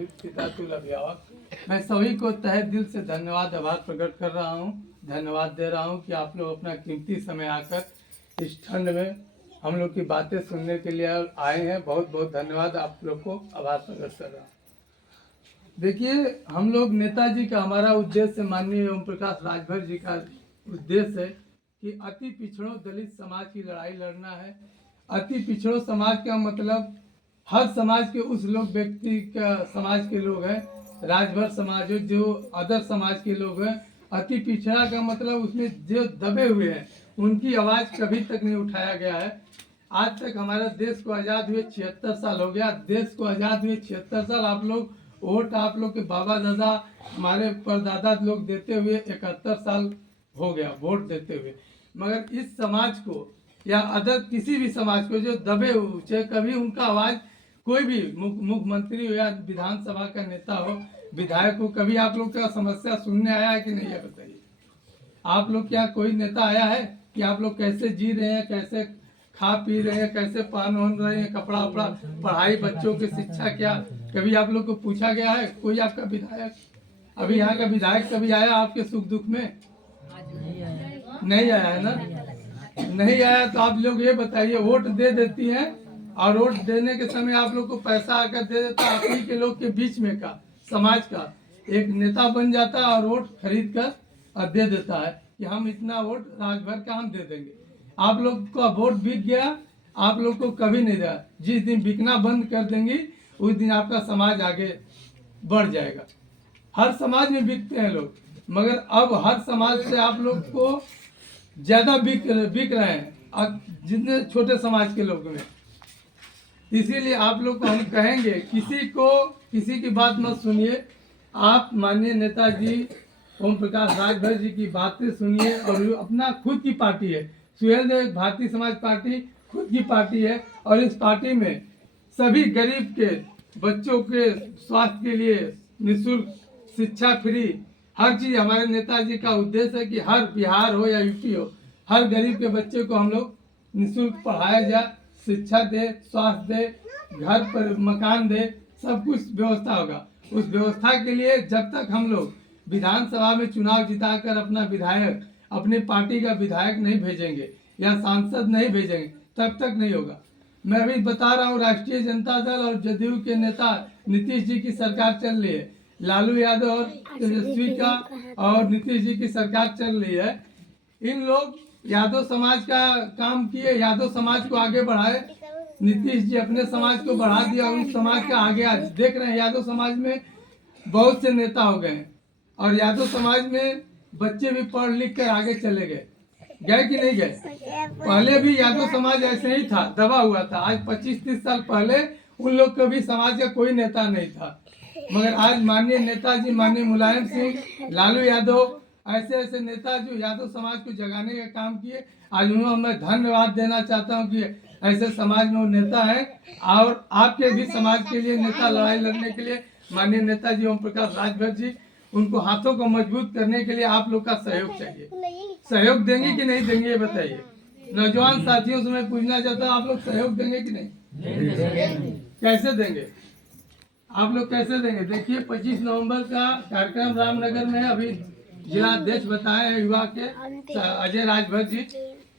सीतातुल अभिभावक। मैं सभी को तहे दिल से धन्यवाद आभार प्रकट कर रहा हूँ, धन्यवाद दे रहा हूँ कि आप लोग अपना कीमती समय आकर इस ठंड में हम लोग की बातें सुनने के लिए आए हैं। बहुत बहुत धन्यवाद, आप लोग को आभार प्रकट कर रहा हूँ। देखिए, हम लोग नेताजी का हमारा उद्देश्य माननीय ओम प्रकाश राजभर जी का उद्देश्य है कि अति पिछड़ों दलित समाज की लड़ाई लड़ना है। अति पिछड़ों समाज का मतलब हर समाज के उस लोग व्यक्ति का समाज के लोग हैं, राजभर समाज हो जो अदर समाज के लोग हैं। अति पिछड़ा का मतलब उसमें जो दबे हुए हैं उनकी आवाज़ कभी तक नहीं उठाया गया है। आज तक हमारा देश को आज़ाद हुए 76 साल हो गया। देश को आज़ाद हुए 76 साल, आप लोग वोट आप लोग के बाबा दादा हमारे परदादा लोग देते हुए 71 साल हो गया वोट देते हुए। मगर इस समाज को या अदर किसी भी समाज को जो दबे हुए, चाहे कभी उनका आवाज़ कोई भी मुख्यमंत्री हो या विधानसभा का नेता हो, विधायक हो, कभी आप लोग का समस्या सुनने आया है कि नहीं है? बताइए, आप लोग क्या कोई नेता आया है कि आप लोग कैसे जी रहे हैं, कैसे खा पी रहे हैं, कैसे पहन ओढ़ रहे हैं, कपड़ा उपड़ा, पढ़ाई, बच्चों की शिक्षा, क्या कभी आप लोग को पूछा गया है? कोई आपका विधायक, अभी यहाँ का विधायक कभी आया आपके सुख दुख में? नहीं आया है ना? नहीं आया तो आप लोग ये बताइए, वोट दे देती हैं और वोट देने के समय आप लोग को पैसा आकर दे देता, आप ही के लोग के बीच में का समाज का एक नेता बन जाता है और वोट खरीद कर और दे देता है कि हम इतना वोट राजभर का हम दे देंगे। आप लोग का वोट बिक गया, आप लोग को कभी नहीं दिया। जिस दिन बिकना बंद कर देंगी उस दिन आपका समाज आगे बढ़ जाएगा। हर समाज में बिकते हैं लोग, मगर अब हर समाज से आप लोग को ज़्यादा बिक रहे हैं अब जितने छोटे समाज के लोग में। इसीलिए आप लोग को हम कहेंगे, किसी की बात मत सुनिए। आप माननीय नेताजी ओम प्रकाश राजभर जी की बातें सुनिए और अपना खुद की पार्टी है सुहेलदेव भारतीय समाज पार्टी, खुद की पार्टी है और इस पार्टी में सभी गरीब के बच्चों के स्वास्थ्य के लिए निःशुल्क शिक्षा फ्री, हर चीज़ हमारे नेताजी का उद्देश्य है कि हर बिहार हो या यूपी हो, हर गरीब के बच्चे को हम लोग निःशुल्क पढ़ाया जाए, शिक्षा दे, स्वास्थ्य दे, घर पर मकान दे, सब कुछ व्यवस्था होगा। उस व्यवस्था के लिए जब तक हम लोग विधानसभा में चुनाव जिताकर अपना विधायक, अपनी पार्टी का विधायक नहीं भेजेंगे या सांसद नहीं भेजेंगे, तब तक नहीं होगा। मैं अभी बता रहा हूँ, राष्ट्रीय जनता दल और जदयू के नेता नीतीश जी की सरकार चल रही है, लालू यादव और तेजस्वी का और नीतीश जी की सरकार चल रही है। इन लोग यादव समाज का काम किए, यादव समाज को आगे बढ़ाए। नीतीश जी अपने समाज को बढ़ा दिया, उस समाज का आगे आज देख रहे हैं। यादव समाज में बहुत से नेता हो गए और यादव समाज में बच्चे भी पढ़ लिख कर आगे चले गए कि नहीं गए? पहले भी यादव समाज ऐसे ही था, दबा हुआ था। आज 25-30 साल पहले उन लोग का भी समाज का कोई नेता नहीं था, मगर आज माननीय नेताजी, माननीय मुलायम सिंह, लालू यादव, ऐसे ऐसे नेता जो यादव समाज को जगाने का काम किए, आज उन्हें मैं धन्यवाद देना चाहता हूं कि ऐसे समाज में वो नेता है। और आपके भी समाज के लिए नेता लड़ाई लड़ने के लिए माननीय नेताजी ओम प्रकाश राजभर जी, उनको हाथों को मजबूत करने के लिए आप लोग का सहयोग चाहिए। सहयोग देंगे कि नहीं देंगे ये बताइए। नौजवान साथियों से मैं पूछना चाहता हूँ, आप लोग सहयोग देंगे कि नहीं? कैसे देंगे? आप लोग कैसे देंगे? देखिए, 25 नवंबर का कार्यक्रम रामनगर में है। अभी जिला अध्यक्ष बताए हैं युवा के अजय राजभर जी,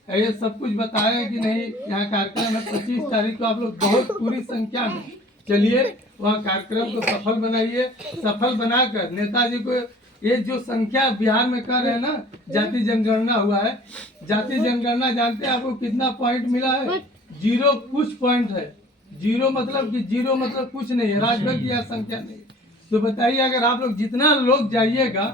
ये सब कुछ बताए हैं कि नहीं। यहाँ कार्यक्रम है 25 तारीख को, आप लोग बहुत पूरी संख्या में चलिए, वहाँ कार्यक्रम को सफल बनाइए। सफल बनाकर नेताजी को, ये जो संख्या बिहार में कर रहे हैं ना, जाति जनगणना हुआ है, जाति जनगणना जानते हैं आपको कितना पॉइंट मिला है? 0 कुछ पॉइंट है। 0 मतलब कि 0 मतलब कुछ नहीं है, राजभर की यह संख्या नहीं। तो बताइए, अगर आप लोग जितना लोग जाइएगा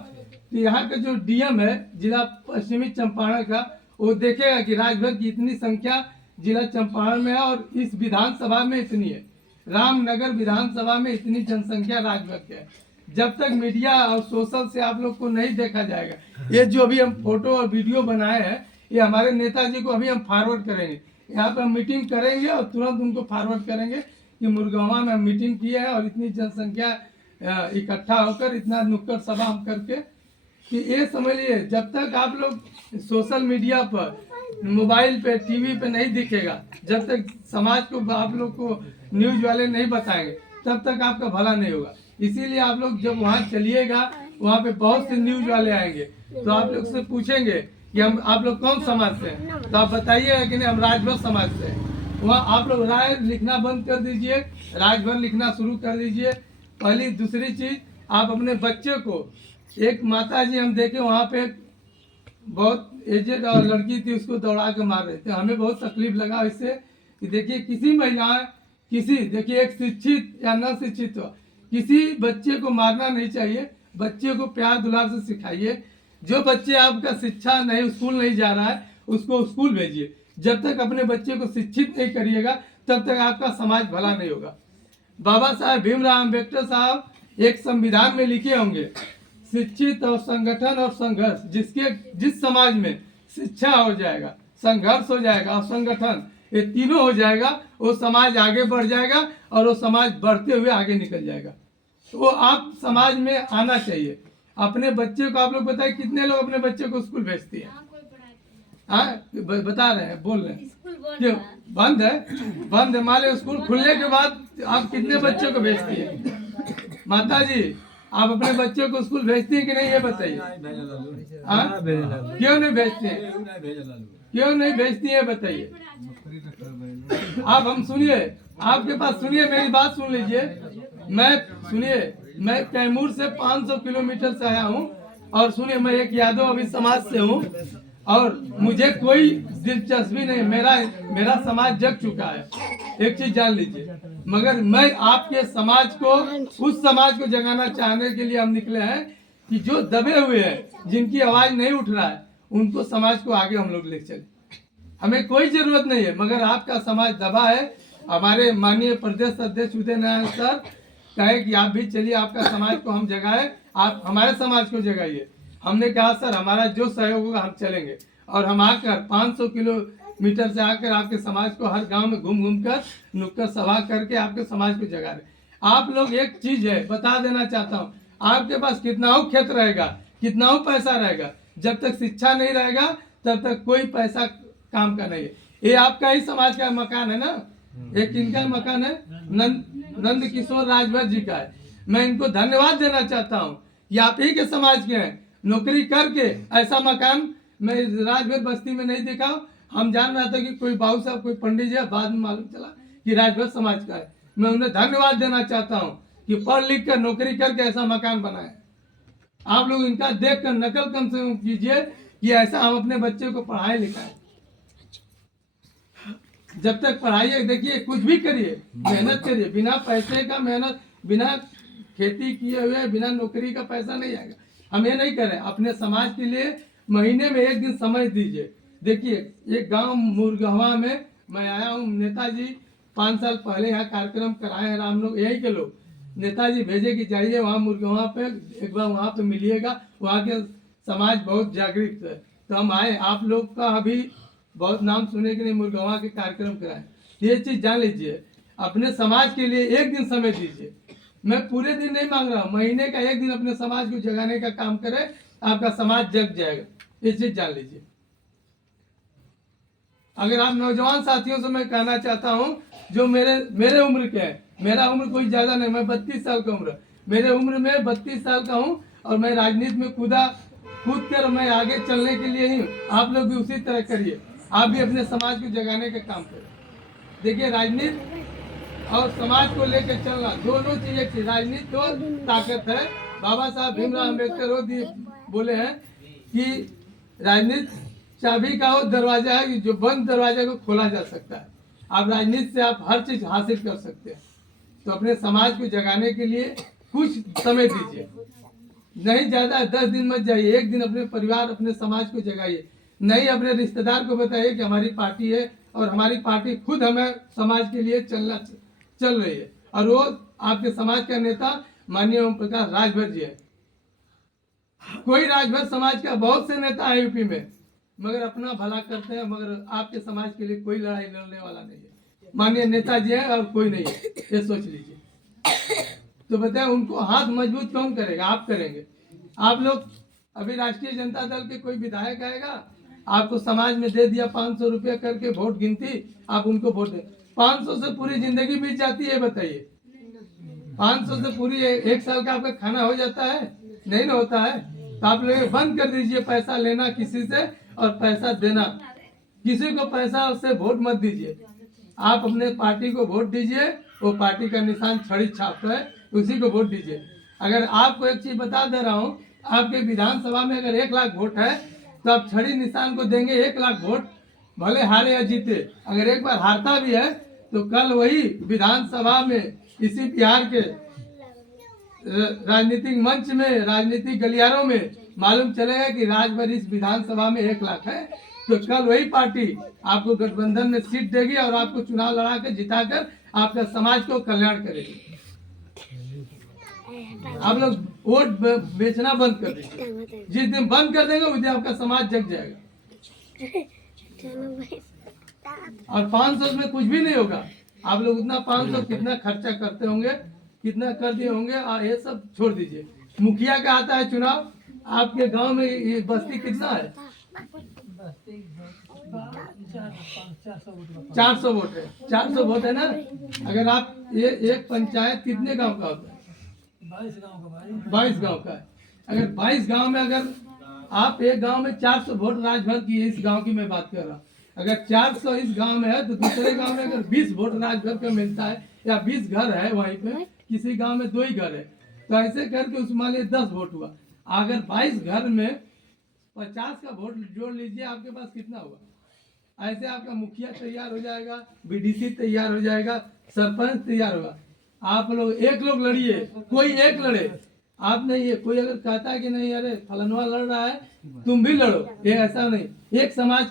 तो यहाँ का जो डीएम है जिला पश्चिमी चंपारण का, वो देखेगा कि राजभर की इतनी संख्या जिला चंपारण में है और इस विधानसभा में इतनी है, रामनगर विधानसभा में इतनी जनसंख्या राजभर की है। जब तक मीडिया और सोशल से आप लोग को नहीं देखा जाएगा, ये जो अभी हम फोटो और वीडियो बनाए हैं, ये हमारे नेताजी को अभी हम फॉरवर्ड करेंगे। यहाँ पर हम मीटिंग करेंगे और तुरंत उनको फॉरवर्ड करेंगे कि मुरगौवा में हम मीटिंग किए हैं और इतनी जनसंख्या इकट्ठा होकर इतना नुक्कड़ सभा हम करके, कि ये समझ लिए जब तक आप लोग सोशल मीडिया पर, मोबाइल पे, टीवी पे नहीं दिखेगा, जब तक समाज को आप लोग को न्यूज वाले नहीं बताएंगे, तब तक आपका भला नहीं होगा। इसीलिए आप लोग जब वहाँ चलिएगा, वहाँ पे बहुत से न्यूज वाले आएंगे, तो आप लोग से पूछेंगे कि हम आप लोग कौन समाज से हैं, तो आप बताइएगा कि नहीं हम राजभर समाज से हैं। वहाँ आप लोग राय लिखना बंद कर दीजिए, राजभर लिखना शुरू कर दीजिए। पहली दूसरी चीज, आप अपने बच्चे को, एक माता जी हम देखे वहाँ पे बहुत एजेड और लड़की थी, उसको दौड़ा के मार रहे थे। हमें बहुत तकलीफ लगा इससे कि देखिए किसी महिला, किसी देखिए एक शिक्षित या न शिक्षित हो, किसी बच्चे को मारना नहीं चाहिए। बच्चे को प्यार दुलार से सिखाइए। जो बच्चे आपका शिक्षा नहीं, स्कूल नहीं जा रहा है, उसको स्कूल भेजिए। जब तक अपने बच्चे को शिक्षित नहीं करिएगा तब तक आपका समाज भला नहीं होगा। बाबा साहब भीमराव अम्बेडकर साहब एक संविधान में लिखे होंगे, शिक्षित और संगठन और संघर्ष, जिस समाज में शिक्षा हो जाएगा, संघर्ष हो जाएगा और संगठन, ये तीनों हो जाएगा, वो समाज आगे बढ़ जाएगा और वो समाज बढ़ते हुए आगे निकल जाएगा। तो आप समाज में आना चाहिए। अपने बच्चे को, आप लोग बताइए कितने लोग अपने बच्चे को स्कूल भेजते हैं? हाँ बता रहे हैं, बोल रहे हैं क्यों बंद है? बंद है। मान लो स्कूल खुलने के बाद आप कितने बच्चों को भेजती है? माता जी आप अपने बच्चों को स्कूल भेजती है कि नहीं, ये बताइए। क्यों नहीं भेजते हैं? क्यों नहीं भेजती है बताइए आप। हम सुनिए, आपके पास सुनिए, मेरी बात सुन लीजिए। मैं कैमूर से 500 किलोमीटर से आया हूँ, और सुनिए मैं एक यादव अभी समाज से हूँ, और मुझे कोई दिलचस्पी नहीं, मेरा समाज जग चुका है, एक चीज जान लीजिए। मगर मैं आपके समाज को, उस समाज को जगाना चाहने के लिए हम निकले हैं कि जो दबे हुए हैं, जिनकी आवाज नहीं उठ रहा है, उनको समाज को आगे हम लोग ले चले। हमें कोई जरूरत नहीं है, मगर आपका समाज दबा है। हमारे माननीय प्रदेश अध्यक्ष उदय नारायण सर कहे कि आप भी चलिए, आपका समाज को हम जगाए, आप हमारे समाज को जगाइए। हमने कहा सर हमारा जो सहयोग होगा हम चलेंगे, और हम आकर 500 किलोमीटर से आकर आपके समाज को हर गांव में घूम घूम कर नुक्कड़ सभा करके आपके समाज को जगा रहे। आप लोग एक चीज है बता देना चाहता हूँ, आपके पास कितना हो खेत रहेगा, कितना हो पैसा रहेगा, जब तक शिक्षा नहीं रहेगा तब तक कोई पैसा काम का नहीं है। ये आपका ही समाज का मकान है ना, एक किनका मकान है? नंद किशोर राजभर जी का है। मैं इनको धन्यवाद देना चाहता हूँ कि आप ही के समाज के हैं। नौकरी करके ऐसा मकान मैं राजभर बस्ती में नहीं देखा। हम जान रहा था कि कोई बाबू साहब, कोई पंडित जी, बाद में मालूम चला कि राजभर समाज का है। मैं उन्हें धन्यवाद देना चाहता हूँ कि पढ़ लिख कर नौकरी करके ऐसा मकान बनाए। आप लोग इनका देख कर नकल कम से कम कीजिए कि ऐसा हम अपने बच्चे को पढ़ाए लिखाए। जब तक पढ़ाइए, देखिए कुछ भी करिए, मेहनत करिए, बिना पैसे का मेहनत, बिना खेती किए हुए, बिना नौकरी का पैसा नहीं आएगा। हम ये नहीं करें, अपने समाज के लिए महीने में एक दिन समय दीजिए। देखिए एक गांव मुरगहवा में मैं आया हूँ, नेताजी 5 साल पहले यहाँ कार्यक्रम कराए हैं, हम लोग यही के लोग, नेताजी भेजे कि जाइए वहाँ मुरगहवा पे, एक बार वहाँ पे मिलिएगा, वहाँ के समाज बहुत जागृत है। तो हम आए, आप लोग का अभी बहुत नाम सुने के लिए मुरगहवा के कार्यक्रम कराए। ये चीज जान लीजिए, अपने समाज के लिए एक दिन समय दीजिए। मैं पूरे दिन नहीं मांग रहा हूँ, महीने का एक दिन अपने समाज को जगाने का काम करे, आपका समाज जग जाएगा। ये चीज जान लीजिए। अगर आप नौजवान साथियों से मैं कहना चाहता हूँ जो मेरे उम्र के हैं, मेरा उम्र कोई ज्यादा नहीं, मैं 32 साल का उम्र, मेरे उम्र में 32 साल का हूँ, और मैं राजनीति में कूद कर मैं आगे चलने के लिए ही हूँ। आप लोग भी उसी तरह करिए, आप भी अपने समाज को जगाने का काम करें। देखिए राजनीति और समाज को लेकर चलना दोनों चीजें थी। राजनीति तो ताकत है। बाबा साहब भीमराव अम्बेडकर बोले हैं कि राजनीति चाबी का वो दरवाजा है जो बंद दरवाजे को खोला जा सकता है। आप राजनीति से आप हर चीज हासिल कर सकते हैं। तो अपने समाज को जगाने के लिए कुछ समय दीजिए, नहीं ज्यादा 10 दिन मत जाइए, एक दिन अपने परिवार, अपने समाज को जगाइए। नहीं अपने रिश्तेदार को बताइए कि हमारी पार्टी है, और हमारी पार्टी खुद हमें समाज के लिए चल रही है, और वो आपके समाज का नेता माननीय ओम प्रकाश राजभर जी है। कोई राजभर समाज का बहुत से नेता है यूपी में, मगर अपना भला करते हैं, मगर आपके समाज के लिए कोई लड़ाई लड़ने वाला नहीं है। माननीय नेताजी है और कोई नहीं है, ये सोच लीजिए। तो बताए उनको हाथ मजबूत कौन करेगा? आप करेंगे। आप लोग अभी राष्ट्रीय जनता दल के कोई विधायक आएगा, आपको समाज में दे दिया 500 रुपया करके वोट गिनती, आप उनको वोट दे, 500 से पूरी जिंदगी बीत जाती है। बताइए 500 से पूरी एक साल का आपका खाना हो जाता है? नहीं ना होता है। तो आप लोग बंद कर दीजिए पैसा लेना किसी से और पैसा देना। किसी को पैसा उससे वोट मत दीजिए। आप अपने पार्टी को वोट दीजिए, वो पार्टी का निशान छड़ी छाप है, उसी को वोट दीजिए। अगर आपको एक चीज बता दे रहा हूँ, आपके विधानसभा में अगर 1 लाख वोट है तो आप छड़ी निशान को देंगे 1 लाख वोट, भले हारे या जीते। अगर एक बार हारता भी है तो कल वही विधानसभा में इसी बिहार के राजनीतिक मंच में, राजनीतिक गलियारों में मालूम चलेगा कि राजभर इस विधानसभा में 1 लाख है। तो कल वही पार्टी आपको गठबंधन में सीट देगी और आपको चुनाव लड़ा कर जिताकर आपका समाज को कल्याण करेगी। आप लोग वोट बेचना बंद कर दीजिए। जिस दिन बंद कर देंगे उस दिन आपका समाज जग जाएगा। और 500 में कुछ भी नहीं होगा। आप लोग उतना 500 कितना खर्चा करते होंगे, कितना कर दिए होंगे, और ये सब छोड़ दीजिए। मुखिया का आता है चुनाव, आपके गांव में ये बस्ती कितना है? 400 वोट है। 400 वोट है ना। अगर आप ये एक पंचायत कितने गांव का होता है? 22 गांव का है। अगर 22 गांव में अगर आप एक गांव में 400 वोट राजभर की, इस गांव की मैं बात कर रहा हूँ, अगर 400 इस गांव में है तो दूसरे गांव में अगर 20 वोट राजभर का मिलता है या 20 घर है, वहीं पे किसी गांव में 2 ही घर है, तो ऐसे करके उसमें मान लीजिए 10 वोट हुआ। अगर 22 घर में 50 का वोट जोड़ लीजिए, आपके पास कितना हुआ? ऐसे आपका मुखिया तैयार हो जाएगा, बीडीसी तैयार हो जाएगा, सरपंच तैयार होगा। आप लोग एक लोग लड़िए, कोई एक लड़े, आप नहीं है। कोई अगर कहता है कि नहीं अरे फलानवा लड़ रहा है तुम भी लड़ो, ये ऐसा नहीं। एक समाज